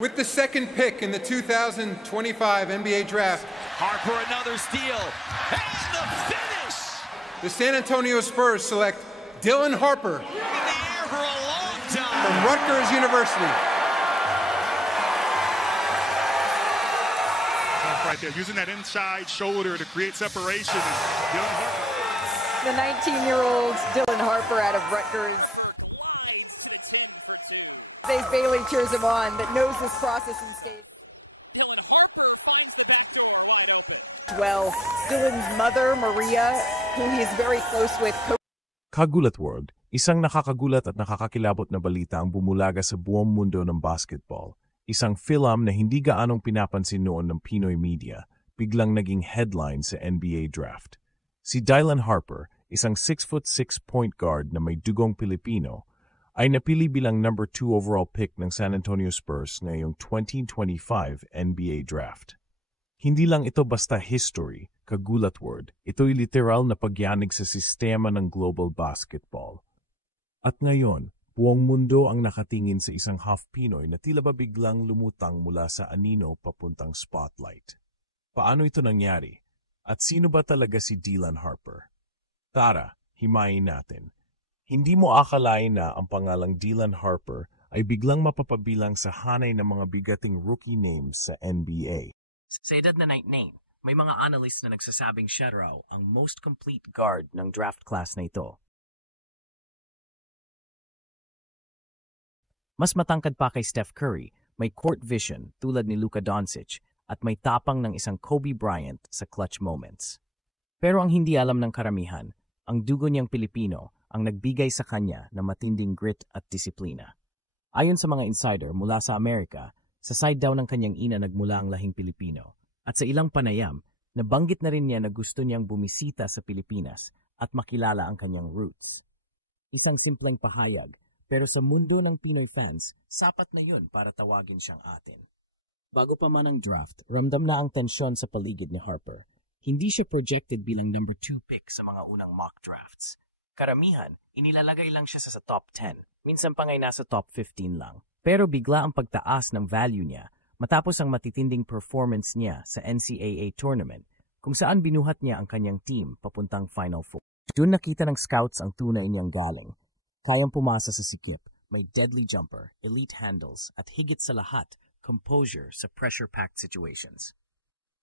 With the second pick in the 2025 NBA Draft, Harper another steal, and the finish! The San Antonio Spurs select Dylan Harper In the air for a long time. from Rutgers University. Right there, using that inside shoulder to create separation. Dylan Harper. The 19-year-old Dylan Harper out of Rutgers. Dave Bailey cheers him on, that knows this processing stage well. Dylan's mother, Maria, who he is very close with. Kagulat World, isang nakakagulat at nakakakilabot na balita ang bumulaga sa buong mundo ng basketball. Isang film na hindi gaanong pinapansin noon ng Pinoy media, biglang naging headline sa NBA draft. Si Dylan Harper, isang 6'6" point guard na may dugong Pilipino, ay napili bilang number 2 overall pick ng San Antonio Spurs ngayong 2025 NBA draft. Hindi lang ito basta history, kagulat word, ito'y literal na pagyanig sa sistema ng global basketball. At ngayon, buong mundo ang nakatingin sa isang half Pinoy na tila ba biglang lumutang mula sa anino papuntang spotlight. Paano ito nangyari? At sino ba talaga si Dylan Harper? Tara, himayin natin. Hindi mo akalain na ang pangalang Dylan Harper ay biglang mapapabilang sa hanay ng mga bigating rookie names sa NBA. Sa edad na 19, may mga analyst na nagsasabing siya raw ang most complete guard ng draft class na ito. Mas matangkad pa kay Steph Curry, may court vision tulad ni Luka Doncic at may tapang ng isang Kobe Bryant sa clutch moments. Pero ang hindi alam ng karamihan, ang dugo niyang Pilipino ang nagbigay sa kanya ng matinding grit at disiplina. Ayon sa mga insider mula sa Amerika, sa side daw ng kanyang ina nagmula ang lahing Pilipino. At sa ilang panayam, nabanggit na rin niya na gusto niyang bumisita sa Pilipinas at makilala ang kanyang roots. Isang simpleng pahayag, pero sa mundo ng Pinoy fans, sapat na yun para tawagin siyang atin. Bago pa man ang draft, ramdam na ang tensyon sa paligid ni Harper. Hindi siya projected bilang number 2 pick sa mga unang mock drafts. Karamihan, inilalagay lang siya sa top 10, minsan pa ngay nasa top 15 lang. Pero bigla ang pagtaas ng value niya matapos ang matitinding performance niya sa NCAA tournament kung saan binuhat niya ang kanyang team papuntang Final Four. Doon nakita ng scouts ang tunay niyang galing. Kayang pumasa sa sikip, may deadly jumper, elite handles, at higit sa lahat, composure sa pressure-packed situations.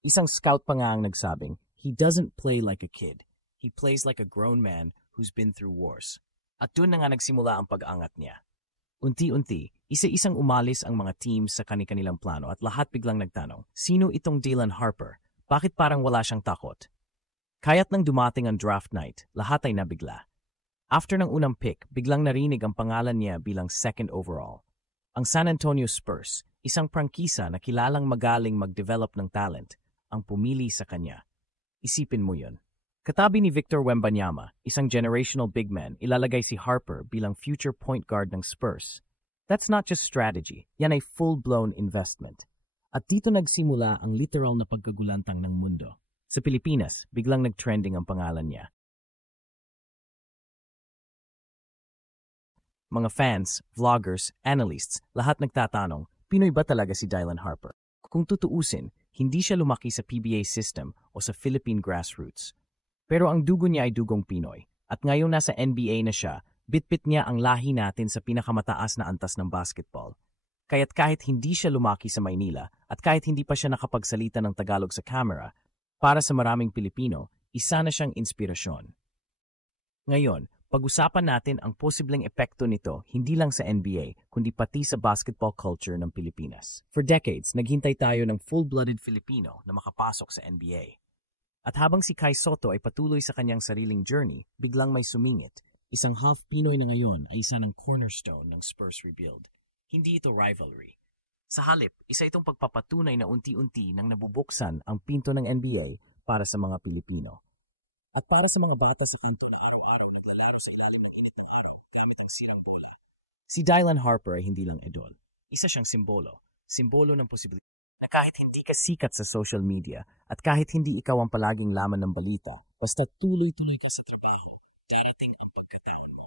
Isang scout pa nga ang nagsabing, he doesn't play like a kid. He plays like a grown man who's been through wars. At doon na nga nagsimula ang pag-angat niya. Unti-unti, isa-isang umalis ang mga teams sa kani-kanilang plano at lahat biglang nagtanong, sino itong Dylan Harper? Bakit parang wala siyang takot? Kaya't nang dumating ang draft night, lahat ay nabigla. After ng unang pick, biglang narinig ang pangalan niya bilang second overall. Ang San Antonio Spurs, isang prangkisa na kilalang magaling mag-develop ng talent, ang pumili sa kanya. Isipin mo yun. Katabi ni Victor Wembanyama, isang generational big man, ilalagay si Harper bilang future point guard ng Spurs. That's not just strategy, yan ay full-blown investment. At dito nagsimula ang literal na pagkagulantang ng mundo. Sa Pilipinas, biglang nag-trending ang pangalan niya. Mga fans, vloggers, analysts, lahat nagtatanong, Pinoy ba talaga si Dylan Harper? Kung tutuusin, hindi siya lumaki sa PBA system o sa Philippine grassroots. Pero ang dugo niya ay dugong Pinoy. At ngayon nasa NBA na siya, bitbit niya ang lahi natin sa pinakamataas na antas ng basketball. Kaya't kahit hindi siya lumaki sa Maynila at kahit hindi pa siya nakapagsalita ng Tagalog sa camera, para sa maraming Pilipino, isa na siyang inspirasyon. Ngayon, pag-usapan natin ang posibleng epekto nito hindi lang sa NBA, kundi pati sa basketball culture ng Pilipinas. For decades, naghintay tayo ng full-blooded Filipino na makapasok sa NBA. At habang si Kai Sotto ay patuloy sa kanyang sariling journey, biglang may sumingit. Isang half Pinoy na ngayon ay isa ng cornerstone ng Spurs rebuild. Hindi ito rivalry. Sa halip, isa itong pagpapatunay na unti-unti nang nabubuksan ang pinto ng NBA para sa mga Pilipino. At para sa mga bata sa kanto na araw-araw naglalaro sa ilalim ng init ng araw gamit ang sirang bola. Si Dylan Harper ay hindi lang idol. Isa siyang simbolo ng posibilidad na kahit hindi ka sikat sa social media at kahit hindi ikaw ang palaging laman ng balita, basta tuloy-tuloy ka sa trabaho, darating ang pagkataon mo.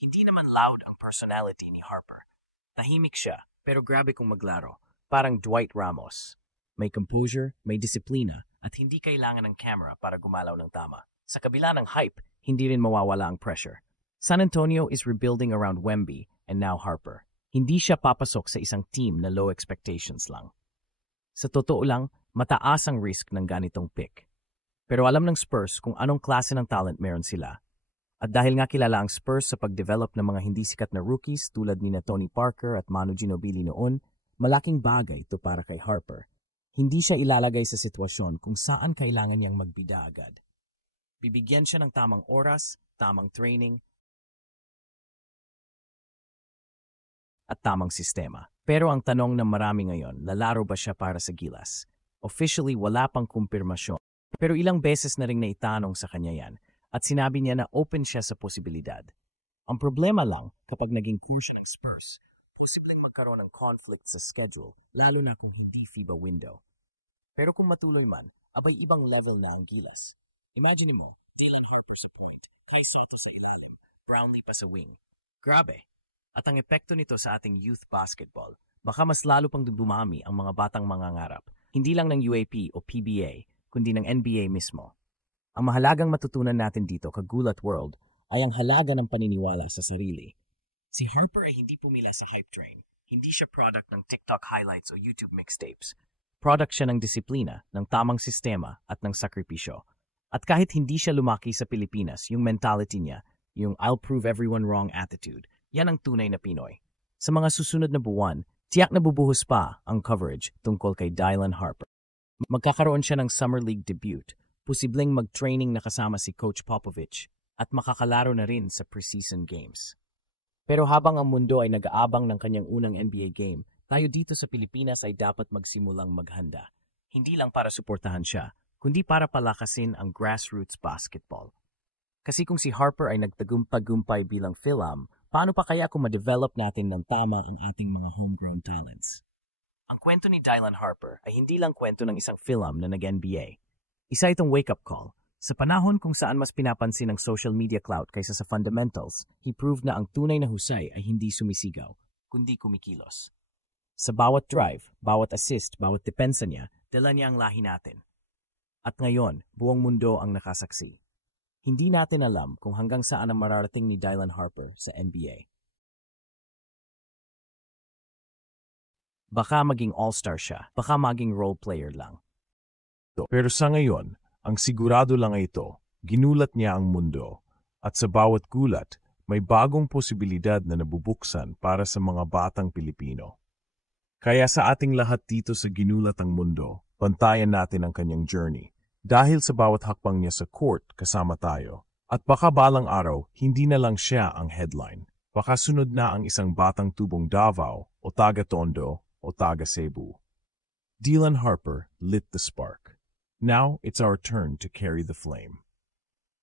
Hindi naman loud ang personality ni Harper. Tahimik siya, pero grabe kung maglaro. Parang Dwight Ramos. May composure, may disiplina, at hindi kailangan ng camera para gumalaw ng tama. Sa kabila ng hype, hindi rin mawawala ang pressure. San Antonio is rebuilding around Wemby and now Harper. Hindi siya papasok sa isang team na low expectations lang. Sa totoo lang, mataas ang risk ng ganitong pick. Pero alam ng Spurs kung anong klase ng talent meron sila. At dahil nga kilala ang Spurs sa pag-develop ng mga hindi sikat na rookies tulad ni Tony Parker at Manu Ginobili noon, malaking bagay ito para kay Harper. Hindi siya ilalagay sa sitwasyon kung saan kailangan niyang magbida agad. Bibigyan siya ng tamang oras, tamang training, at tamang sistema. Pero ang tanong ng marami ngayon, lalaro ba siya para sa Gilas? Officially, wala pang kumpirmasyon. Pero ilang beses na rin naitanong sa kanya yan at sinabi niya na open siya sa posibilidad. Ang problema lang, kapag naging core siya ng Spurs, posibleng magkaroon ng conflict sa schedule, lalo na kung hindi FIBA window. Pero kung matuloy man, abay ibang level na ang Gilas. Imagine mo, Dylan Harper sa point, Klay Santos sa ilalim, Brownlee pa sa wing. Grabe! At ang epekto nito sa ating youth basketball, baka mas lalo pang dumami ang mga batang mangangarap, hindi lang ng UAP o PBA, kundi ng NBA mismo. Ang mahalagang matutunan natin dito, Kagulat World, ay ang halaga ng paniniwala sa sarili. Si Harper ay hindi pumila sa hype train. Hindi siya product ng TikTok highlights o YouTube mixtapes. Product siya ng disiplina, ng tamang sistema at ng sakripisyo. At kahit hindi siya lumaki sa Pilipinas, yung mentality niya, yung I'll prove everyone wrong attitude, yan ang tunay na Pinoy. Sa mga susunod na buwan, tiyak na bubuhos pa ang coverage tungkol kay Dylan Harper. Magkakaroon siya ng Summer League debut, posibleng mag-training na kasama si Coach Popovich, at makakalaro na rin sa preseason games. Pero habang ang mundo ay nag-aabang ng kanyang unang NBA game, tayo dito sa Pilipinas ay dapat magsimulang maghanda. Hindi lang para suportahan siya, kundi para palakasin ang grassroots basketball. Kasi kung si Harper ay nagtagumpay bilang Philam, paano pa kaya kung ma-develop natin ng tama ang ating mga homegrown talents? Ang kwento ni Dylan Harper ay hindi lang kwento ng isang Philam na nag-NBA. Isa itong wake-up call. Sa panahon kung saan mas pinapansin ang social media clout kaysa sa fundamentals, he proved na ang tunay na husay ay hindi sumisigaw, kundi kumikilos. Sa bawat drive, bawat assist, bawat depensa niya, dala niya ang lahi natin. At ngayon, buong mundo ang nakasaksi. Hindi natin alam kung hanggang saan ang mararating ni Dylan Harper sa NBA. Baka maging all-star siya, baka maging role player lang. Pero sa ngayon, ang sigurado lang ay ito, ginulat niya ang mundo. At sa bawat gulat, may bagong posibilidad na nabubuksan para sa mga batang Pilipino. Kaya sa ating lahat dito sa Ginulat ang Mundo, bantayan natin ang kanyang journey. Dahil sa bawat hakbang niya sa court, kasama tayo. At baka balang araw, hindi na lang siya ang headline. Baka sunod na ang isang batang tubong Davao, o taga Tondo, o taga Cebu. Dylan Harper lit the spark. Now, it's our turn to carry the flame.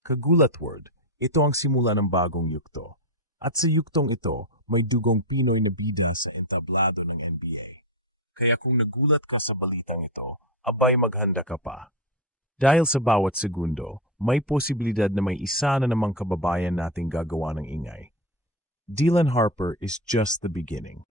Kagulat Word, ito ang simula ng bagong yugto. At sa yuktong ito, may dugong Pinoy na bida sa entablado ng NBA. Kaya kung nagulat ka sa balitang ito, abay maghanda ka pa. Dahil sa bawat segundo, may posibilidad na may isa na namang kababayan nating gagawa ng ingay. Dylan Harper is just the beginning.